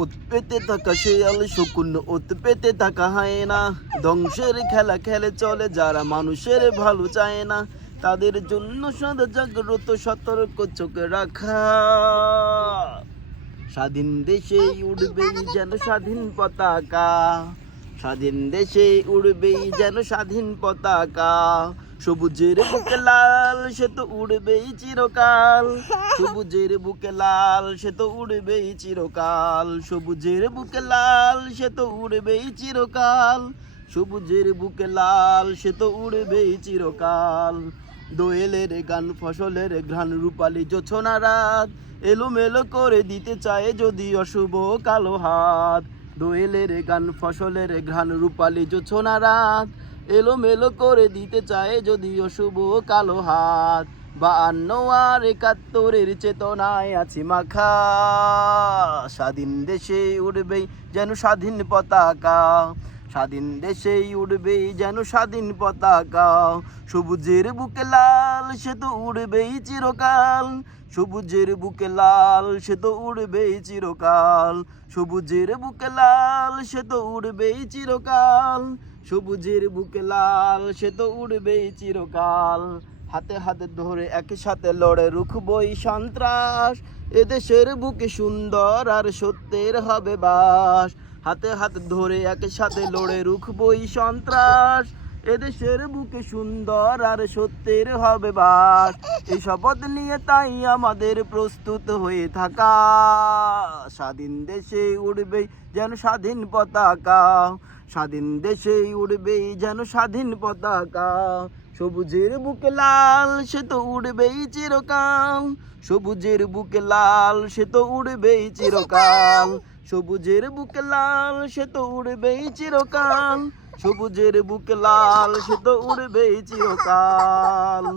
ওত পেতে থাকা শেয়াল শকুন ওত পেতে থাকা হয় না, ধ্বংসের খেলা খেলে চলে যারা মানুষের ভালো চায় না, তাদের জন্য সদা জাগ্রত সতর্ক চোখে রাখা। স্বাধীন দেশে উড়বেই যেন স্বাধীন পতাকা, স্বাধীন দেশে উড়বেই যেন স্বাধীন পতাকা, সবুজের বুকে লাল সে তো উড়বেই চিরকাল, সবুজের বুকে লাল সে তো উড়বেই চিরকাল, সবুজের বুকে লাল সে তো উড়বেই চিরকাল, সবুজের বুকে লাল সে তো উড়বেই চিরকাল। দোয়েলের গান ফসলের ঘ্রাণ রূপালী জোছনা রাত, এলোমেলো করে দিতে চায় যদি অশুভ কালো হাত। দোয়েলের গান ফসলের ঘ্রাণ রূপালী জোছনা রাত, এলোমেলো করে দিতে চায় যদি অশুভ কালো হাত। 52 আর 71-এর চেতনায় আছি মাখা, স্বাধীন দেশে উড়বেই যেন স্বাধীন পতাকা, স্বাধীন দেশেই উড়বেই যেন স্বাধীন পতাকা, সবুজের বুকে লাল সে তো উড়বেই চিরকাল, সবুজের বুকে লাল সে তো উড়বেই চিরকাল, সবুজের বুকে লাল সে তো উড়বেই চিরকাল, সবুজের বুকে লাল সে তো উড়বেই চিরকাল। হাতে হাতে ধরে একই সাথে লড়ে রুখবই সন্ত্রাস, এদেশের বুকে সুন্দর আর সত্যের হবে বাস। হাতে হাতে ধরে একই সাথে লড়ে রুখবই সন্ত্রাস, এদেশের বুকে সুন্দর আর সত্যের হবে বাস। এই শপথ নিয়ে তাই আমাদের প্রস্তুত হয়ে থাকা, স্বাধীন দেশে উড়বেই যেন স্বাধীন পতাকা, স্বাধীন দেশেই উড়বেই যেন স্বাধীন পতাকা, সবুজের বুকে লাল সে তো উড়বেই চিরকাল, সবুজের বুকে লাল সে তো উড়বেই চিরকাল, সবুজের বুকে লাল সে তো উড়বেই চিরকাল, সবুজের বুকে লাল সে তো উড়বেই চিরকাল।